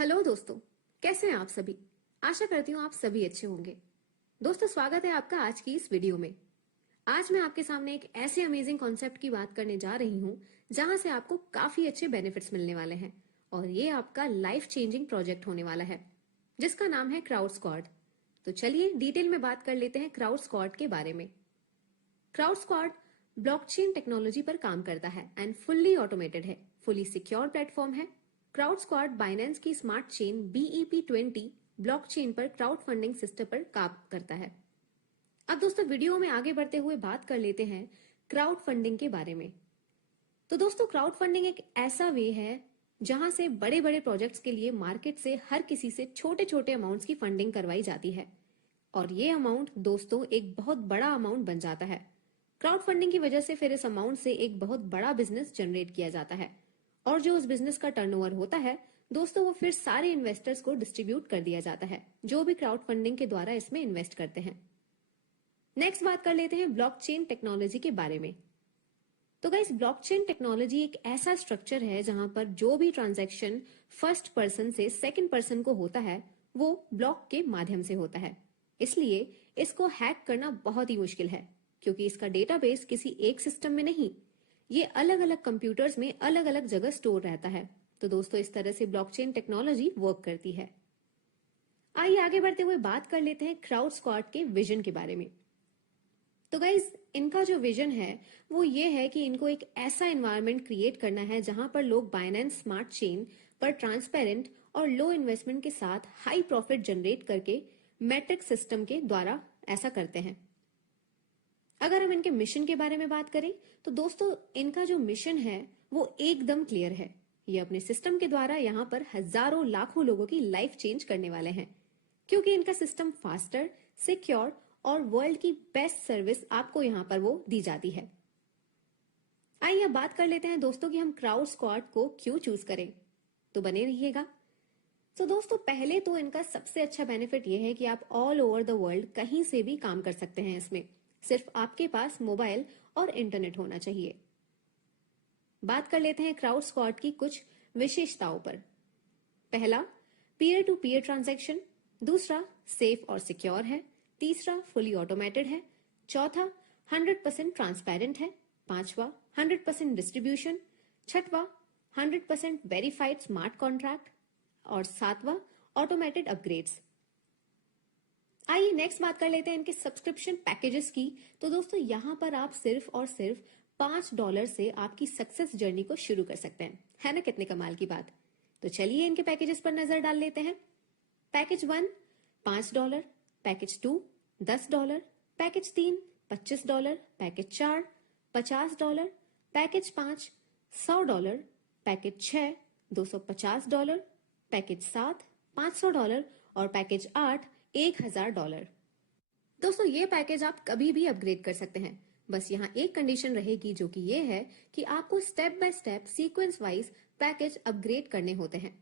Hello दोस्तों, कैसे हैं आप सभी। आशा करती हूँ आप सभी अच्छे होंगे। दोस्तों, स्वागत है आपका आज की इस वीडियो में। आज मैं आपके सामने एक ऐसे अमेजिंग कॉन्सेप्ट की बात करने जा रही हूँ जहां से आपको काफी अच्छे बेनिफिट्स मिलने वाले हैं और ये आपका लाइफ चेंजिंग प्रोजेक्ट होने वाला है जिसका नाम है क्राउड स्क्वाड। तो चलिए डिटेल में बात कर लेते हैं क्राउड स्क्वाड के बारे में। क्राउड स्क्वाड ब्लॉकचेन टेक्नोलॉजी पर काम करता है एंड फुल्ली ऑटोमेटेड है, फुली सिक्योर प्लेटफॉर्म है। क्राउड स्क्वाड बाइनेंस की स्मार्ट चेन BEP20 ब्लॉकचेन पर क्राउड फंडिंग सिस्टम पर काम करता है। अब दोस्तों, वीडियो में आगे बढ़ते हुए बात कर लेते हैं क्राउड फंडिंग के बारे में। तो दोस्तों, क्राउड फंडिंग एक ऐसा वे है जहां से बड़े बड़े प्रोजेक्ट्स के लिए मार्केट से हर किसी से छोटे छोटे अमाउंट्स की फंडिंग करवाई जाती है और ये अमाउंट दोस्तों एक बहुत बड़ा अमाउंट बन जाता है। क्राउड फंडिंग की वजह से फिर इस अमाउंट से एक बहुत बड़ा बिजनेस जनरेट किया जाता है और जो उस बिजनेस का टर्नओवर होता है दोस्तों, वो फिर सारे इन्वेस्टर्स को डिस्ट्रीब्यूट कर दिया जाता है जो भी क्राउड फंडिंग के द्वारा इसमें इन्वेस्ट करते हैं। नेक्स्ट बात कर लेते हैं ब्लॉकचेन टेक्नोलॉजी के बारे में। तो गाइस, ब्लॉकचेन टेक्नोलॉजी एक ऐसा स्ट्रक्चर है जहां पर जो भी ट्रांजैक्शन फर्स्ट पर्सन से सेकंड पर्सन को होता है वो ब्लॉक के माध्यम से होता है। इसलिए इसको हैक करना बहुत ही मुश्किल है क्योंकि इसका डेटाबेस किसी एक सिस्टम में नहीं, ये अलग अलग कंप्यूटर्स में अलग अलग जगह स्टोर रहता है। तो दोस्तों, इस तरह से ब्लॉकचेन टेक्नोलॉजी वर्क करती है। आइए आगे बढ़ते हुए बात कर लेते हैं क्राउड स्क्वाड के विजन के बारे में। तो गाइज, इनका जो विजन है वो ये है कि इनको एक ऐसा एनवायरनमेंट क्रिएट करना है जहां पर लोग बाइनेंस स्मार्ट चेन पर ट्रांसपेरेंट और लो इन्वेस्टमेंट के साथ हाई प्रॉफिट जनरेट करके मैट्रिक्स सिस्टम के द्वारा ऐसा करते हैं। अगर हम इनके मिशन के बारे में बात करें तो दोस्तों, इनका जो मिशन है वो एकदम क्लियर है। ये अपने सिस्टम के द्वारा यहाँ पर हजारों लाखों लोगों की लाइफ चेंज करने वाले हैं क्योंकि इनका सिस्टम फास्टर, सिक्योर और वर्ल्ड की बेस्ट सर्विस आपको यहाँ पर वो दी जाती है। आइए अब बात कर लेते हैं दोस्तों कि हम क्राउड स्क्वाड को क्यों चूज करें। तो बने रहिएगा। तो दोस्तों, पहले तो इनका सबसे अच्छा बेनिफिट ये है कि आप ऑल ओवर द वर्ल्ड कहीं से भी काम कर सकते हैं इसमें, सिर्फ आपके पास मोबाइल और इंटरनेट होना चाहिए। बात कर लेते हैं क्राउड स्क्वाड की कुछ विशेषताओं पर। पहला, पीयर टू पीयर ट्रांजैक्शन। दूसरा, सेफ और सिक्योर है। तीसरा, फुली ऑटोमेटेड है। चौथा, 100% ट्रांसपेरेंट है। पांचवा, 100% डिस्ट्रीब्यूशन। छठवां, 100% वेरीफाइड स्मार्ट कॉन्ट्रैक्ट और सातवां, ऑटोमेटेड अपग्रेड्स। आइए नेक्स्ट बात कर लेते हैं इनके सब्सक्रिप्शन पैकेजेस की। तो दोस्तों, यहां पर आप सिर्फ और सिर्फ $5 से आपकी सक्सेस जर्नी को शुरू कर सकते हैं। है ना कितने कमाल की बात। तो चलिए इनके पैकेजेस पर नजर डाल लेते हैं। Package 1 $5, package 2 $10, package 3 $25, package 4 $50, package 5 $100, package 6 $250, package 7 $500 और पैकेज 8 $1000। दोस्तों, ये पैकेज आप कभी भी अपग्रेड कर सकते हैं। बस यहाँ एक कंडीशन रहेगी जो कि ये है कि आपको step by step sequence wise package upgrade करने होते हैं।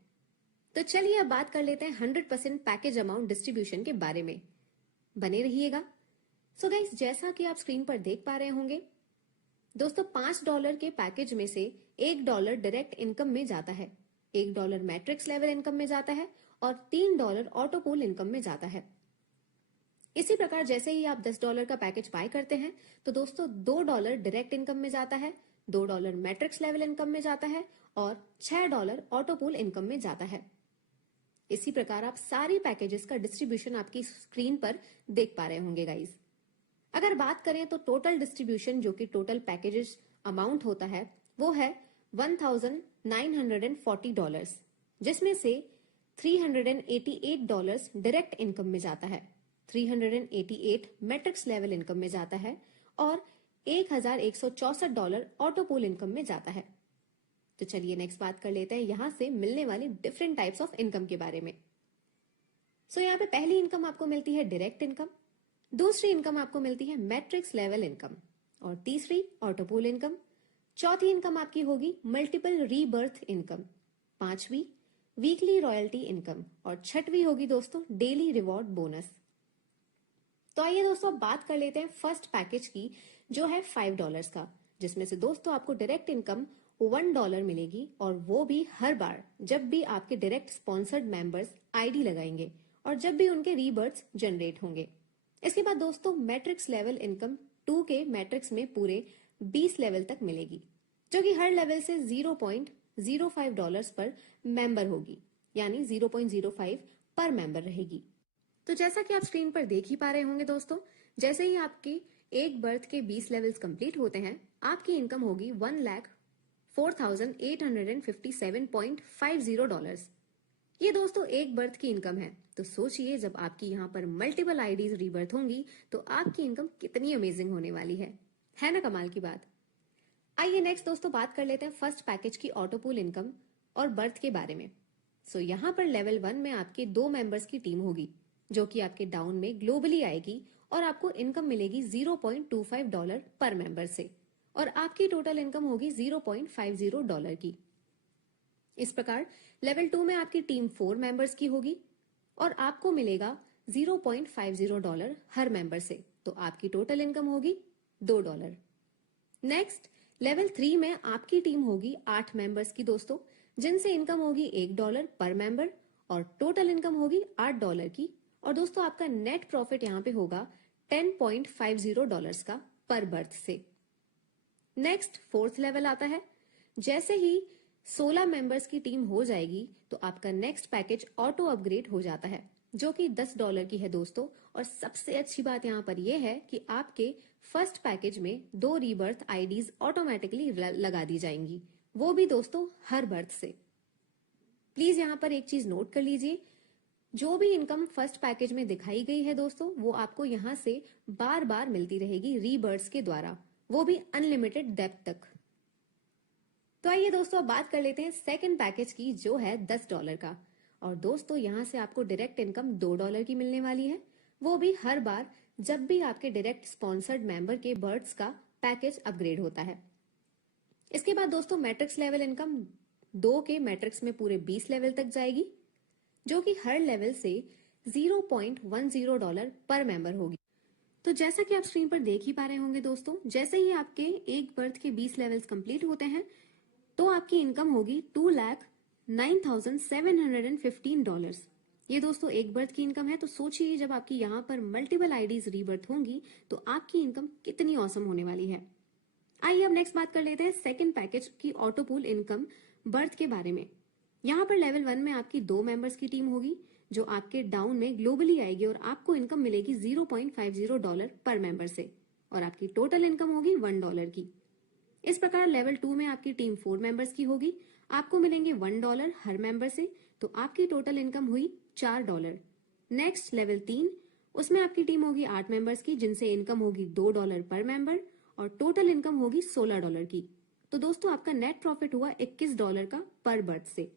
तो चलिए अब बात कर लेते हैं 100% पैकेज अमाउंट डिस्ट्रीब्यूशन के बारे में। बने रहिएगा। सो गाइस, जैसा कि आप स्क्रीन पर देख पा रहे होंगे दोस्तों, $5 के पैकेज में से $1 डायरेक्ट इनकम में जाता है, $1 मैट्रिक्स लेवल इनकम में जाता है और $3 ऑटो पूल इनकम में जाता है। इसी प्रकार जैसे ही आप $10 का पैकेज बाय करते हैं तो दोस्तों $2 डायरेक्ट इनकम में जाता है, $2 मैट्रिक्स लेवल इनकम में जाता है और $6 ऑटो पूल इनकम में जाता है। इसी प्रकार आप सारी पैकेजेस का डिस्ट्रीब्यूशन आपकी स्क्रीन पर देख पा रहे होंगे गाइज। अगर बात करें तो टोटल डिस्ट्रीब्यूशन जो कि टोटल पैकेजेस अमाउंट होता है वो है $1940, जिसमें से $388 डायरेक्ट इनकम में जाता है, 388 मैट्रिक्स लेवल इनकम में जाता है और $1164 ऑटो पूल इनकम में जाता है। तो चलिए नेक्स्ट बात कर लेते हैं यहां से मिलने वाली डिफरेंट टाइप्स ऑफ इनकम के बारे में। सो यहाँ पे पहली इनकम आपको मिलती है डायरेक्ट इनकम, दूसरी इनकम आपको मिलती है मैट्रिक्स लेवल इनकम और तीसरी ऑटोपूल इनकम। चौथी इनकम आपकी होगी मल्टीपल रीबर्थ इनकम, पांचवी वीकली रॉयल्टी इनकम और छठवीं होगी दोस्तों डेली रिवॉर्ड बोनस। तो आइए दोस्तों बात कर लेते हैं फर्स्ट पैकेज की जो है $5 का, जिसमें से दोस्तों आपको डायरेक्ट इनकम $1 मिलेगी, और वो भी हर बार जब भी आपके डायरेक्ट स्पॉन्सर्ड मेंबर्स आईडी लगाएंगे और जब भी उनके रीबर्ड्स जनरेट होंगे। इसके बाद दोस्तों मैट्रिक्स लेवल इनकम 2 के मैट्रिक्स में पूरे 20 लेवल तक मिलेगी, जो कि हर लेवल से $0.05 पर मेंबर होगी, यानी 0.05 पर मेंबर रहेगी। तो जैसा कि आप स्क्रीन पर देख ही पा रहे होंगे दोस्तों, जैसे ही आपके एक बर्थ के 20 लेवल्स कंप्लीट होते हैं, आपकी इनकम होगी $1,04,857.50। ये दोस्तों एक बर्थ की इनकम है। तो सोचिए जब आपकी यहाँ पर मल्टीपल आईडीज रीबर्थ होंगी तो आपकी इनकम कितनी अमेजिंग होने वाली है ना कमाल की बात। आइए नेक्स्ट दोस्तों बात कर लेते हैं फर्स्ट पैकेज की ऑटोपूल इनकम और बर्थ के बारे में। यहाँ पर लेवल 1 में आपके 2 मेंबर्स की टीम होगी, जो कि आपके डाउन में ग्लोबली आएगी और आपको इनकम मिलेगी $0.25 पर मेंबर से, और आपकी टोटल इनकम होगी $0.50 की। इस प्रकार लेवल 2 में आपकी टीम 4 मेंबर्स की होगी और आपको मिलेगा $0.50 हर मेंबर से, तो आपकी टोटल इनकम होगी $2। नेक्स्ट लेवल 3 में आपकी टीम होगी 8 मेंबर्स की दोस्तों, जिनसे इनकम होगी $1 पर मेंबर और टोटल इनकम होगी $8 की। और दोस्तों आपका नेट प्रॉफिट यहाँ पे होगा $10.50 का पर बर्थ से। नेक्स्ट फोर्थ लेवल आता है। जैसे ही 16 मेंबर्स की टीम हो जाएगी तो आपका नेक्स्ट पैकेज ऑटो अपग्रेड हो जाता है, जो कि $10 की है दोस्तों। और सबसे अच्छी बात यहाँ पर यह है कि आपके फर्स्ट पैकेज में 2 रीबर्थ आईडीज ऑटोमेटिकली लगा दी जाएंगी, वो भी दोस्तों हर बर्थ से। प्लीज यहाँ पर एक चीज नोट कर लीजिए, जो भी इनकम फर्स्ट पैकेज में दिखाई गई है दोस्तों, वो आपको यहाँ से बार बार मिलती रहेगी रीबर्थ्स के द्वारा, वो भी अनलिमिटेड डेप्थ तक। तो आइए दोस्तों अब बात कर लेते हैं सेकंड पैकेज की, जो है $10 का। और दोस्तों यहाँ से आपको डायरेक्ट इनकम $2 की मिलने वाली है, वो भी हर बार जब भी आपके डायरेक्ट स्पॉन्सर्ड मेंबर के बर्ड्स का पैकेज अपग्रेड होता है। इसके बाद दोस्तों मैट्रिक्स लेवल इनकम 2 के मैट्रिक्स में पूरे 20 लेवल तक जाएगी, जो कि हर लेवल से $0.10 पर मेंबर होगी। तो जैसा कि आप स्क्रीन पर देख ही पा रहे होंगे दोस्तों, जैसे ही आपके एक बर्थ के 20 लेवल्स कंप्लीट होते हैं तो आपकी इनकम होगी $2,09,715। ये दोस्तों एक बर्थ की इनकम है। तो सोचिए जब आपकी यहाँ पर मल्टीपल आईडीज रीबर्थ होंगी तो आपकी इनकम कितनी औसम होने वाली है। आइए अब नेक्स्ट बात कर लेते हैं सेकंड पैकेज की ऑटोपूल इनकम बर्थ के बारे में। यहाँ पर लेवल 1 में आपकी 2 मेंबर्स की टीम होगी, जो आपके डाउन में ग्लोबली आएगी और आपको इनकम मिलेगी $0.50 पर मेंबर से, और आपकी टोटल इनकम होगी $1 की। इस प्रकार लेवल 2 में आपकी टीम 4 मेंबर्स की होगी, आपको मिलेंगे $1 हर मेंबर से, तो आपकी टोटल इनकम हुई $4। नेक्स्ट लेवल 3, उसमें आपकी टीम होगी 8 मेंबर्स की, जिनसे इनकम होगी $2 पर मेंबर और टोटल इनकम होगी $16 की। तो दोस्तों आपका नेट प्रॉफिट हुआ $21 का पर बर्थ से।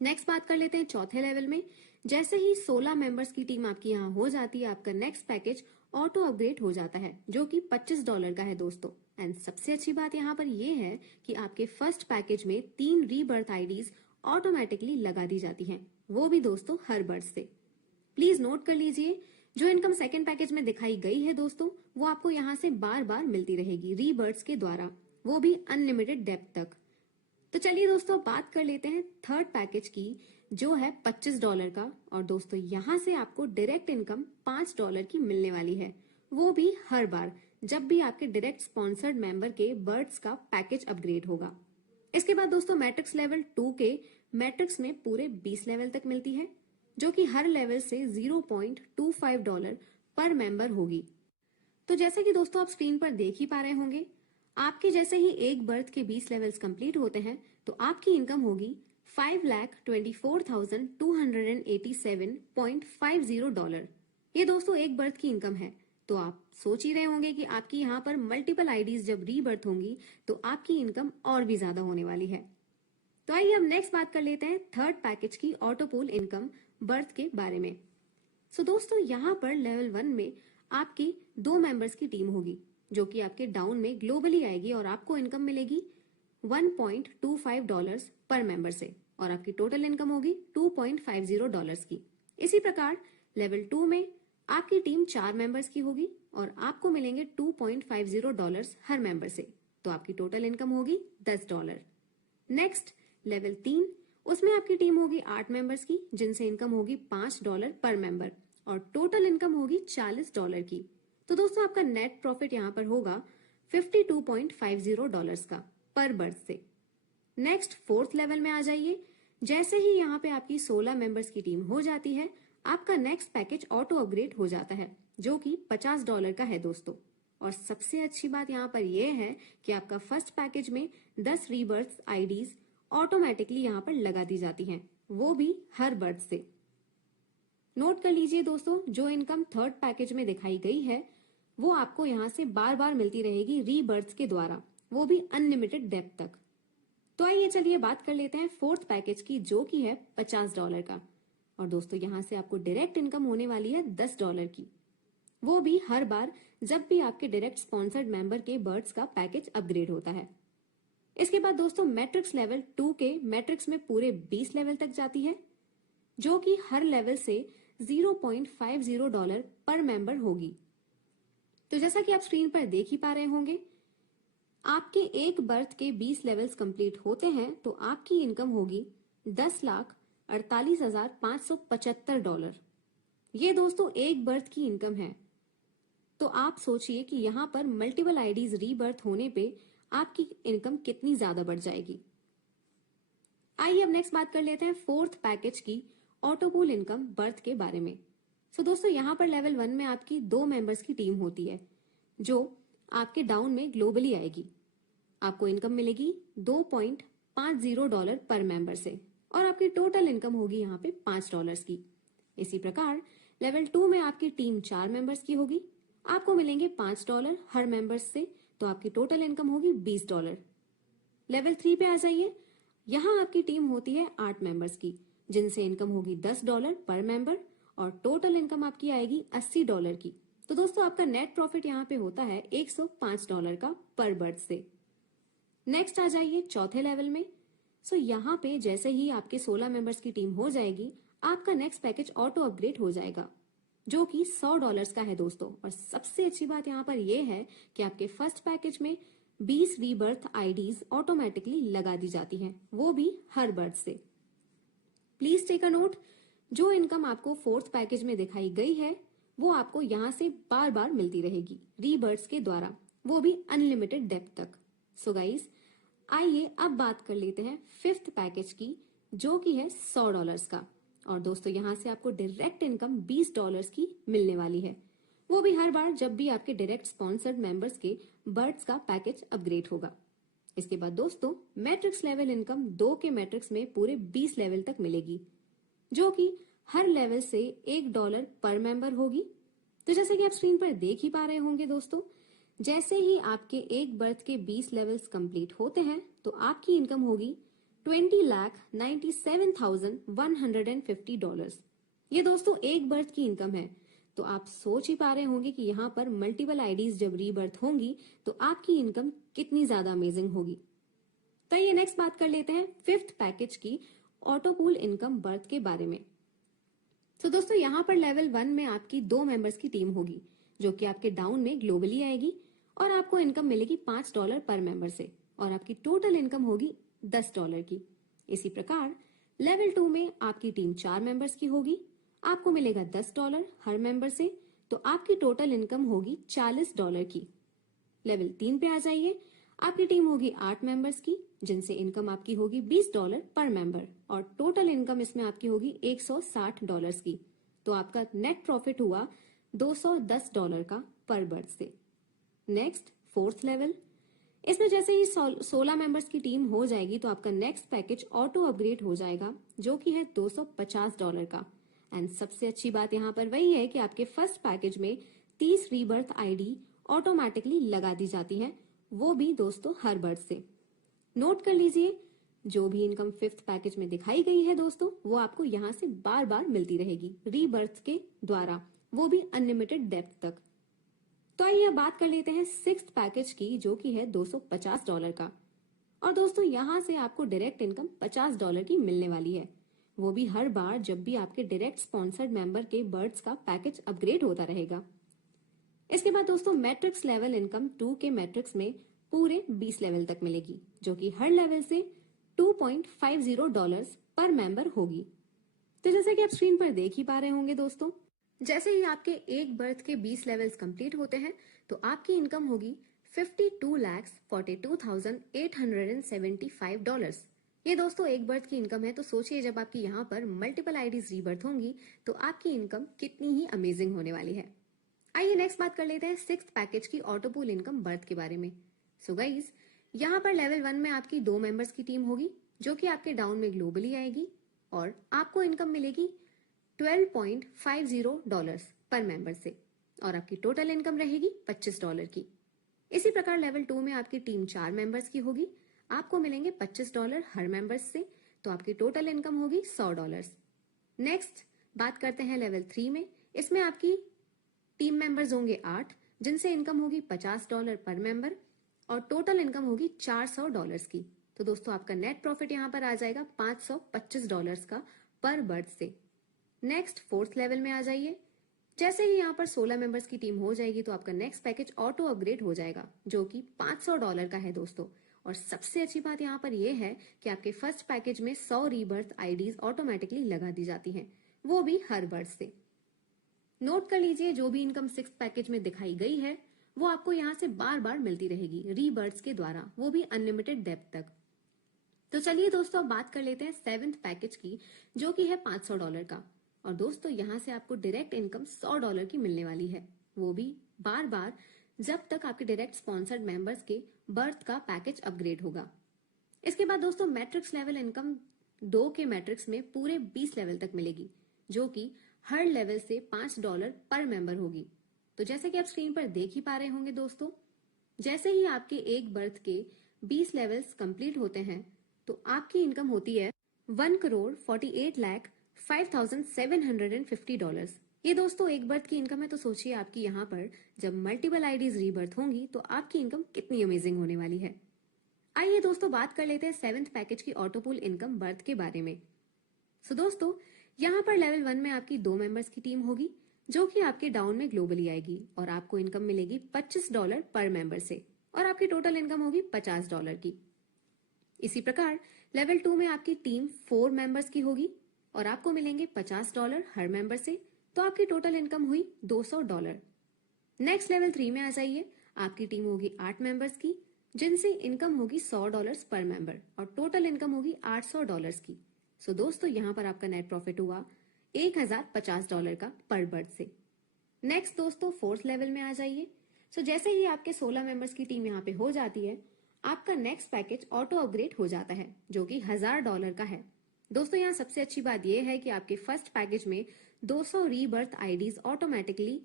नेक्स्ट बात कर लेते हैं चौथे लेवल में। जैसे ही 16 मेंबर्स की टीम आपकी यहाँ हो जाती है, आपका नेक्स्ट पैकेज ऑटो अपग्रेड हो जाता है, जो कि $25 का है दोस्तों। एंड सबसे अच्छी बात यहाँ पर यह है कि आपके फर्स्ट पैकेज में 3 रीबर्थ आईडीज ऑटोमेटिकली लगा दी जाती हैं, वो भी दोस्तों हर बर्थ से। प्लीज नोट कर लीजिए, जो इनकम सेकंड पैकेज में दिखाई गई है दोस्तों, वो आपको यहाँ से बार बार मिलती रहेगी रीबर्थ्स के द्वारा, वो भी अनलिमिटेड डेप्थ तक। तो चलिए दोस्तों बात कर लेते हैं थर्ड पैकेज की, जो है $25 का। और दोस्तों यहाँ से आपको डायरेक्ट इनकम $5 की मिलने वाली है, वो भी हर बार जब भी आपके डायरेक्ट स्पॉन्सर्ड मेंबर के बर्ड्स का पैकेज अपग्रेड होगा। इसके बाद दोस्तों मैट्रिक्स लेवल 2 के मैट्रिक्स में पूरे 20 लेवल तक मिलती है, जो कि हर लेवल से $0.25 पर मेंबर होगी। तो जैसे कि दोस्तों आप स्क्रीन पर देख ही पा रहे होंगे, आपके जैसे ही एक बर्थ के 20 लेवल्स कंप्लीट होते हैं तो आपकी इनकम होगी $5,24,287.50। ये दोस्तों एक बर्थ की इनकम है। तो आप सोच ही रहे होंगे कि आपकी यहाँ पर मल्टीपल आईडीज जब रीबर्थ होंगी तो आपकी इनकम और भी ज्यादा होने वाली है। तो आइए अब नेक्स्ट बात कर लेते हैं थर्ड पैकेज की ऑटोपूल इनकम बर्थ के बारे में। दोस्तों यहाँ पर लेवल 1 में आपकी 2 मेंबर्स की टीम होगी, जो कि आपके डाउन में ग्लोबली आएगी और आपको इनकम मिलेगी $1.25 पर मेंबर से, और आपकी टोटल इनकम होगी $2.50 की। इसी प्रकार लेवल 2 में आपकी टीम 4 मेंबर्स की होगी और आपको मिलेंगे $2.50 हर मेंबर से, तो आपकी टोटल इनकम होगी $10। नेक्स्ट लेवल 3, उसमें आपकी टीम होगी 8 मेंबर्स की, जिनसे इनकम होगी $5 पर मेंबर और टोटल इनकम होगी $40 की। तो दोस्तों आपका नेट प्रॉफिट यहाँ पर होगा $52.50 का पर बर्थ से। नेक्स्ट फोर्थ लेवल में आ जाइए। जैसे ही यहाँ पे आपकी 16 मेंबर्स की टीम हो जाती है, आपका नेक्स्ट पैकेज ऑटो अपग्रेड हो जाता है, जो कि $50 का है दोस्तों। और सबसे अच्छी बात यहाँ पर यह है कि आपका फर्स्ट पैकेज में 10 रीबर्थ आईडीज ऑटोमेटिकली यहाँ पर लगा दी जाती हैं, वो भी हर बर्थ से। नोट कर लीजिए दोस्तों, जो इनकम थर्ड पैकेज में दिखाई गई है वो आपको यहाँ से बार बार मिलती रहेगी रीबर्थ के द्वारा, वो भी अनलिमिटेड डेप्थ तक। तो आइए चलिए बात कर लेते हैं फोर्थ पैकेज की, जो कि है $50 का। और दोस्तों यहाँ से आपको डायरेक्ट इनकम होने वाली है $10 की, वो भी हर बार जब भी आपके डायरेक्ट स्पॉन्सर्ड मेंबर के बर्ड्स का पैकेज अपग्रेड होता है। इसके बाद दोस्तों मैट्रिक्स लेवल 2 के मैट्रिक्स में पूरे 20 लेवल तक जाती है, जो कि हर लेवल से $0.50 पर मेंबर होगी। तो जैसा कि आप स्क्रीन पर देख ही पा रहे होंगे, आपके एक बर्थ के 20 लेवल्स कंप्लीट होते हैं तो आपकी इनकम होगी $10,48,575। ये दोस्तों एक बर्थ की इनकम है। तो आप सोचिए कि यहाँ पर मल्टीपल आईडीज रीबर्थ होने पे आपकी इनकम कितनी ज्यादा बढ़ जाएगी। आइए अब नेक्स्ट बात कर लेते हैं फोर्थ पैकेज की ऑटोपूल इनकम बर्थ के बारे में। सो दोस्तों यहाँ पर लेवल 1 में आपकी 2 मेंबर्स की टीम होती है, जो आपके डाउन में ग्लोबली आएगी। आपको इनकम मिलेगी $2.50 पर मेंबर से और आपकी टोटल इनकम होगी यहाँ पे $5 की। इसी प्रकार लेवल 2 में आपकी टीम 4 मेंबर्स की होगी, आपको मिलेंगे $5 हर मेंबर्स से, तो आपकी टोटल इनकम होगी $20। लेवल 3 पे आ जाइए। यहाँ आपकी टीम होती है 8 मेंबर्स की, जिनसे इनकम होगी $10 पर मेंबर और टोटल इनकम आपकी आएगी $80 की। तो दोस्तों आपका नेट प्रॉफिट यहाँ पे होता है $105 का पर बर्थ से। नेक्स्ट आ जाइए चौथे लेवल में। सो यहाँ पे जैसे ही आपके 16 मेंबर्स की टीम हो जाएगी, आपका नेक्स्ट पैकेज ऑटो अपग्रेड हो जाएगा, जो कि $100 का है दोस्तों। और सबसे अच्छी बात यहाँ पर यह है कि आपके फर्स्ट पैकेज में 20 रीबर्थ आईडीज ऑटोमेटिकली लगा दी जाती हैं, वो भी हर बर्थ से। प्लीज टेक अ नोट, जो इनकम आपको फोर्थ पैकेज में दिखाई गई है वो आपको यहाँ से बार बार मिलती रहेगी रीबर्ड्स के द्वारा, वो भी अनलिमिटेड डेप्थ तक। सो गाइस आइए अब बात कर लेते हैं फिफ्थ पैकेज की, जो कि है $100 का। और दोस्तों यहाँ से आपको डायरेक्ट इनकम $20 की मिलने वाली है, वो भी हर बार जब भी आपके डायरेक्ट स्पॉन्सर्ड मेंबर्स के बर्ड्स का पैकेज अपग्रेड होगा। इसके बाद दोस्तों मैट्रिक्स लेवल इनकम 2 के मैट्रिक्स में पूरे 20 लेवल तक मिलेगी, जो कि हर लेवल से $1 पर मेंबर होगी। तो जैसे कि आप स्क्रीन पर देख ही पा रहे होंगे दोस्तों, जैसे ही आपके एक बर्थ के 20 लेवल्स कंप्लीट होते हैं तो आपकी इनकम होगी $20,97,150। ये दोस्तों एक बर्थ की इनकम है। तो आप सोच ही पा रहे होंगे कि यहाँ पर मल्टीपल आईडीज जब रीबर्थ होंगी तो आपकी इनकम कितनी ज्यादा अमेजिंग होगी। तो ये नेक्स्ट बात कर लेते हैं फिफ्थ पैकेज की ऑटोपूल इनकम बर्थ के बारे में। तो दोस्तों यहाँ पर लेवल 1 में आपकी 2 मेंबर्स की टीम होगी, जो कि आपके डाउन में ग्लोबली आएगी और आपको इनकम मिलेगी $5 पर मेंबर से और आपकी टोटल इनकम होगी $10 की। इसी प्रकार लेवल 2 में आपकी टीम 4 मेंबर्स की होगी, आपको मिलेगा $10 हर मेंबर से, तो आपकी टोटल इनकम होगी $40 की। लेवल 3 पे आ जाइए, आपकी टीम होगी 8 मेंबर्स की, जिनसे इनकम आपकी होगी $20 पर मेंबर और टोटल इनकम इसमें आपकी होगी $160 की। तो आपका नेट प्रॉफिट हुआ $210 का पर बर्थ से। नेक्स्ट फोर्थ लेवल, इसमें जैसे ही 16 मेंबर्स की टीम हो जाएगी तो आपका नेक्स्ट पैकेज ऑटो अपग्रेड हो जाएगा, जो कि है $250 का। एंड सबसे अच्छी बात यहाँ पर वही है कि आपके फर्स्ट पैकेज में 30 रीबर्थ आईडी ऑटोमेटिकली लगा दी जाती है, वो भी दोस्तों हर बर्थ से। नोट कर लीजिए, जो भी इनकम फिफ्थ पैकेज में दिखाई गई है दोस्तों, वो आपको यहाँ से बार बार मिलती रहेगी रीबर्थ के द्वारा, वो भी अनलिमिटेड डेप्थ तक। तो आइए बात कर लेते हैं सिक्स्थ पैकेज की, जो कि है $250 का। और दोस्तों यहाँ से आपको डायरेक्ट इनकम $50 की मिलने वाली है, वो भी हर बार जब भी आपके डायरेक्ट स्पॉन्सर्ड मेंबर के बर्ड्स का पैकेज अपग्रेड होता रहेगा। इसके बाद दोस्तों मैट्रिक्स लेवल इनकम 2 के मैट्रिक्स में पूरे 20 लेवल तक मिलेगी, जो कि हर लेवल से $2.50 पर मेंबर होगी। तो जैसे कि आप स्क्रीन पर देख ही पा रहे होंगे दोस्तों, जैसे ही आपके एक बर्थ के 20 लेवल्स कंप्लीट होते हैं तो आपकी इनकम होगी $52,42,875। ये दोस्तों एक बर्थ की इनकम है, तो सोचिए जब आपकी यहाँ पर मल्टीपल आईडीज रीबर्थ होंगी तो आपकी इनकम कितनी ही अमेजिंग होने वाली है। आइए नेक्स्ट बात कर लेते हैं सिक्स्थ पैकेज की ऑटोपूल इनकम बर्थ के बारे में। सो गाइस, यहाँ पर लेवल 1 में आपकी 2 मेंबर्स की टीम होगी जो कि आपके डाउन में ग्लोबली आएगी और आपको इनकम मिलेगी $12.50 पर मेंबर से और आपकी टोटल इनकम रहेगी $25 की। इसी प्रकार लेवल 2 में आपकी टीम 4 मेंबर्स की होगी, आपको मिलेंगे $25 हर मेंबर्स से, तो आपकी टोटल इनकम होगी $100। नेक्स्ट बात करते हैं लेवल 3 में। इसमें आपकी टीम मेंबर्स होंगे 8, जिनसे इनकम होगी $50 पर मेंबर और टोटल इनकम होगी $400 की। तो दोस्तों आपका नेट प्रॉफिट यहाँ पर आ जाएगा $525 का पर बर्थ से। नेक्स्ट फोर्थ लेवल में आ जाइए। जैसे ही यहाँ पर 16 मेंबर्स की टीम हो जाएगी तो आपका नेक्स्ट पैकेज ऑटो अपग्रेड हो जाएगा, जो कि $500 का है दोस्तों। और सबसे अच्छी बात यहाँ पर यह है कि आपके फर्स्ट पैकेज में 100 रीबर्थ आईडीज ऑटोमेटिकली लगा दी जाती हैं, वो भी हर बर्थ से। नोट कर लीजिए, जो भी इनकम सिक्स पैकेज में दिखाई गई है वो आपको यहाँ से बार बार मिलती रहेगी रीबर्थ्स के द्वारा, वो भी अनलिमिटेड डेप्थ तक। तो चलिए दोस्तों अब बात कर लेते हैं सेवेंथ पैकेज की, जो कि है $500 का। और दोस्तों यहाँ से आपको डायरेक्ट इनकम $100 की मिलने वाली है, वो भी बार बार जब तक आपके डायरेक्ट स्पॉन्सर्ड मेंबर्स के बर्थ का पैकेज अपग्रेड होगा। इसके बाद दोस्तों मैट्रिक्स लेवल इनकम 2 के मैट्रिक्स में पूरे 20 लेवल तक मिलेगी, जो कि हर लेवल से $5 पर मेंबर होगी। तो जैसे कि आप स्क्रीन पर देख ही पा रहे होंगे दोस्तों, जैसे ही आपके एक बर्थ के 20 लेवल्स कंप्लीट होते हैं तो आपकी इनकम होती है $1,48,05,750। ये दोस्तों एक बर्थ की इनकम है, तो सोचिए आपकी यहाँ पर जब मल्टीपल आईडीज रीबर्थ होंगी तो आपकी इनकम कितनी अमेजिंग होने वाली है। आइए दोस्तों बात कर लेते हैं सेवेंथ पैकेज की ऑटोपूल इनकम बर्थ के बारे में। सो दोस्तों यहाँ पर लेवल 1 में आपकी 2 मेंबर्स की टीम होगी जो कि आपके डाउन में ग्लोबली आएगी और आपको इनकम मिलेगी $25 पर मेंबर से और आपकी टोटल इनकम होगी $50 की। इसी प्रकार लेवल 2 में आपकी टीम 4 मेंबर्स की होगी और आपको मिलेंगे $50 हर मेंबर से, तो आपकी टोटल इनकम हुई $200। नेक्स्ट लेवल 3 में आ जाइए। आपकी टीम होगी 8 मेंबर्स की, जिनसे इनकम होगी $100 पर मेंबर और टोटल इनकम होगी $800 की। सो दोस्तों यहाँ पर आपका नेट प्रॉफिट हुआ $1,050 का पर बर्थ से। नेक्स्ट दोस्तों फोर्थ लेवल में आ जाइए। सो जैसे ही आपके 16 मेंबर्स की टीम यहाँ पे हो जाती है, आपका नेक्स्ट पैकेज ऑटो अपग्रेड हो जाता है, जो कि $1,000 का है। दोस्तों यहाँ सबसे अच्छी बात यह है कि आपके फर्स्ट पैकेज में 200 रीबर्थ आईडीज ऑटोमेटिकली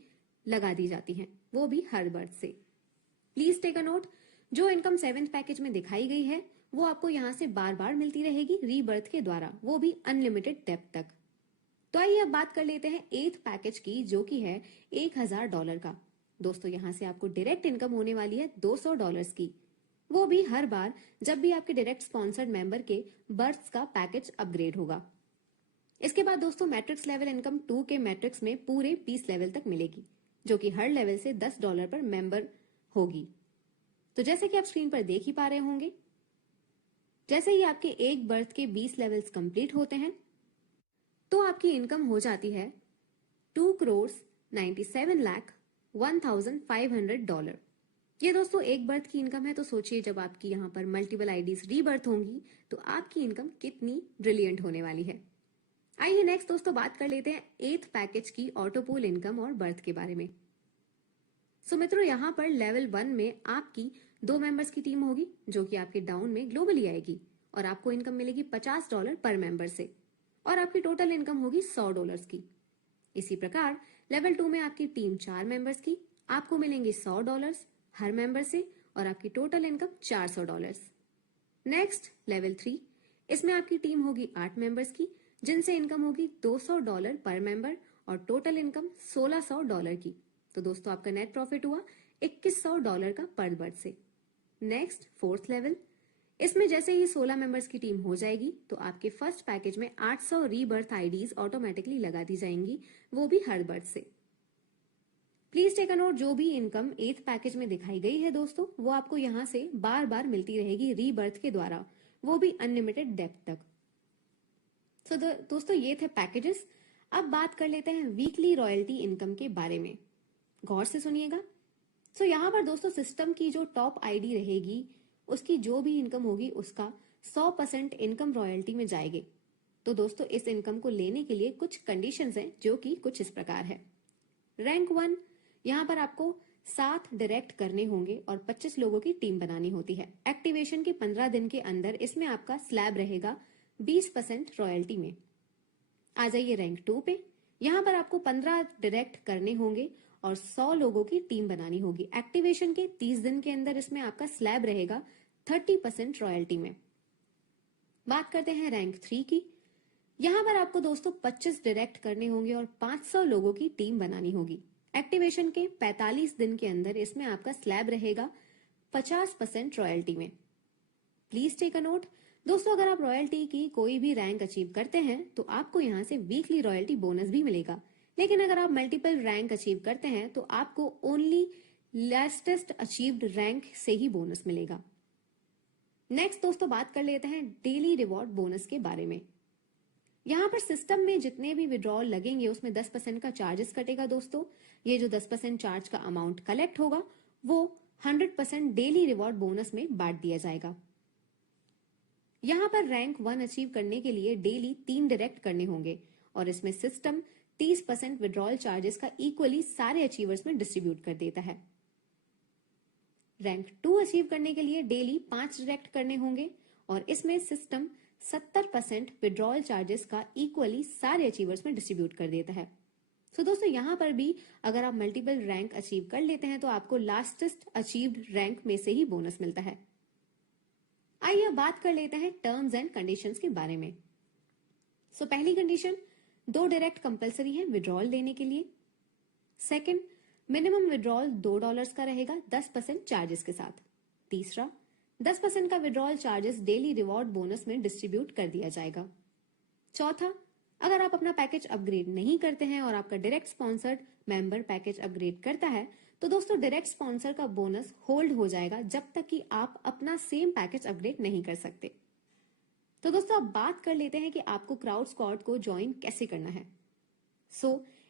लगा दी जाती हैं, वो भी हर बर्थ से। प्लीज टेक अ नोट, जो इनकम सेवेंथ पैकेज में दिखाई गई है वो आपको यहाँ से बार बार मिलती रहेगी रीबर्थ के द्वारा, वो भी अनलिमिटेड डेप्थ तक। तो आइए अब बात कर लेते हैं एथ पैकेज की, जो कि है $1,000 का। दोस्तों यहाँ से आपको डायरेक्ट इनकम होने वाली है $200 की, वो भी हर बार जब भी आपके डायरेक्ट स्पॉन्सर्ड मेंबर के बर्थ का पैकेज अपग्रेड होगा। इसके बाद दोस्तों मैट्रिक्स लेवल इनकम 2 के मैट्रिक्स में पूरे 20 लेवल तक मिलेगी, जो कि हर लेवल से $10 पर मेंबर होगी। तो जैसे कि आप स्क्रीन पर देख ही पा रहे होंगे, जैसे ही आपके एक बर्थ के 20 लेवल्स कंप्लीट होते हैं तो आपकी इनकम हो जाती है $2,97,01,500। ये दोस्तों एक बर्थ की इनकम है, तो सोचिए जब आपकी यहाँ पर मल्टीपल आईडीज रीबर्थ होंगी तो आपकी इनकम कितनी ब्रिलियंट होने वाली है। आइए नेक्स्ट दोस्तों बात कर लेते हैं एथ पैकेज की ऑटोपूल इनकम और बर्थ के बारे में। सो मित्रों यहाँ पर लेवल 1 में आपकी 2 मेंबर्स की टीम होगी जो कि आपके डाउन में ग्लोबली आएगी और आपको इनकम मिलेगी $50 पर मेंबर से और आपकी टोटल इनकम होगी $100 की। इसी प्रकार लेवल 2 में आपकी टीम 4 मेंबर्स की, आपको मिलेंगे $100 हर मेंबर से और आपकी टोटल इनकम $400। नेक्स्ट लेवल 3, इसमें आपकी टीम होगी 8 मेंबर्स की, जिनसे इनकम होगी $200 पर मेंबर और टोटल इनकम $1,600 की। तो दोस्तों आपका नेट प्रॉफिट हुआ $2,100 का पर बर्थ से। नेक्स्ट फोर्थ लेवल, इसमें जैसे ही 16 मेंबर्स की टीम हो जाएगी तो आपके फर्स्ट पैकेज में 800 रीबर्थ आईडीज ऑटोमेटिकली लगा दी जाएंगी, वो भी हर बर्थ से। प्लीज टेक अ नोट, जो भी इनकम 8th पैकेज में दिखाई गई है दोस्तों, वो आपको यहाँ से बार बार मिलती रहेगी रीबर्थ के द्वारा, वो भी अनलिमिटेड डेप्थ तक। सो दोस्तों ये थे पैकेजेस। अब बात कर लेते हैं वीकली रॉयल्टी इनकम के बारे में। गौर से सुनिएगा। सो यहाँ पर दोस्तों सिस्टम की जो टॉप आईडी रहेगी, उसकी जो भी इनकम होगी उसका 100% इनकम रॉयल्टी में जाएगी। तो दोस्तों इस इनकम को लेने के लिए कुछ कंडीशंस हैं जो कि कुछ इस प्रकार है। रैंक 1, यहाँ पर आपको 7 डायरेक्ट करने होंगे और 25 लोगों की टीम बनानी होती है। एक्टिवेशन के 15 दिन के अंदर इसमें आपका स्लैब रहेगा 20% रॉयल्टी में। आ जाइए रैंक 2 पे। यहाँ पर आपको 15 डायरेक्ट करने होंगे और 100 लोगों की टीम बनानी होगी। एक्टिवेशन के 30 दिन के अंदर इसमें आपका स्लैब रहेगा 30% रॉयल्टी में। बात करते हैं रैंक 3 की। यहाँ पर आपको दोस्तों 25 डायरेक्ट करने होंगे और 500 लोगों की टीम बनानी होगी। एक्टिवेशन के 45 दिन के अंदर इसमें आपका स्लैब रहेगा 50% रॉयल्टी में। प्लीज टेक अ नोट दोस्तों, अगर आप रॉयल्टी की कोई भी रैंक अचीव करते हैं तो आपको यहाँ से वीकली रॉयल्टी बोनस भी मिलेगा, लेकिन अगर आप मल्टीपल रैंक अचीव करते हैं तो आपको ओनली लास्टेस्ट अचीव्ड रैंक से ही बोनस मिलेगा। नेक्स्ट दोस्तों बात कर लेते हैं डेली रिवॉर्ड बोनस के बारे में। यहाँ पर सिस्टम में जितने भी विड्रॉल लगेंगे उसमें 10% का चार्जेस कटेगा दोस्तों। ये जो 10% चार्ज का अमाउंट कलेक्ट होगा वो 100% डेली रिवॉर्ड बोनस में बांट दिया जाएगा। यहाँ पर रैंक 1 अचीव करने के लिए डेली 3 डायरेक्ट करने होंगे और इसमें सिस्टम 30% विड्रॉल चार्जेस का इक्वली सारे अचीवर्स में डिस्ट्रीब्यूट कर देता है। रैंक 2 अचीव करने के लिए डेली 5 डायरेक्ट करने होंगे और इसमें सिस्टम 70% विड्रॉल चार्जेस का इक्वली सारे अचीवर्स में डिस्ट्रीब्यूट कर देता है। सो दोस्तों यहाँ पर भी अगर आप मल्टीपल रैंक अचीव कर लेते हैं तो आपको लास्टेस्ट अचीव्ड रैंक में से ही बोनस मिलता है। आइए बात कर लेते हैं टर्म्स एंड कंडीशंस के बारे में। सो पहली कंडीशन, 2 डायरेक्ट कंपलसरी है विड्रॉल लेने के लिए। सेकंड, मिनिमम विड्रॉल $2 का रहेगा 10% चार्जेस के साथ। तीसरा, 10% का withdrawal charges daily reward bonus में डिस्ट्रीब्यूट कर दिया जाएगा। चौथा, अगर आप अपना पैकेज अपग्रेड नहीं करते हैं और आपका direct sponsored member package upgrade करता है तो दोस्तों डायरेक्ट स्पॉन्सर का बोनस होल्ड हो जाएगा जब तक कि आप अपना सेम पैकेज अपग्रेड नहीं कर सकते। तो दोस्तों अब बात कर लेते हैं कि आपको क्राउड स्क्वाड को ज्वाइन कैसे करना है।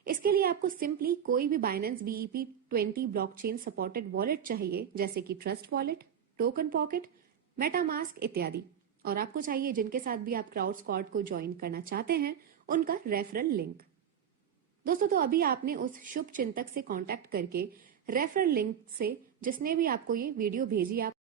इसके लिए आपको सिंपली कोई भी Binance BEP 20 blockchain supported wallet चाहिए, जैसे कि trust wallet, token pocket, MetaMask इत्यादि, और आपको चाहिए जिनके साथ भी आप क्राउड स्क्वाड को ज्वाइन करना चाहते हैं उनका रेफरल लिंक। दोस्तों तो अभी आपने उस शुभ चिंतक से कांटेक्ट करके रेफरल लिंक से जिसने भी आपको ये वीडियो भेजी आप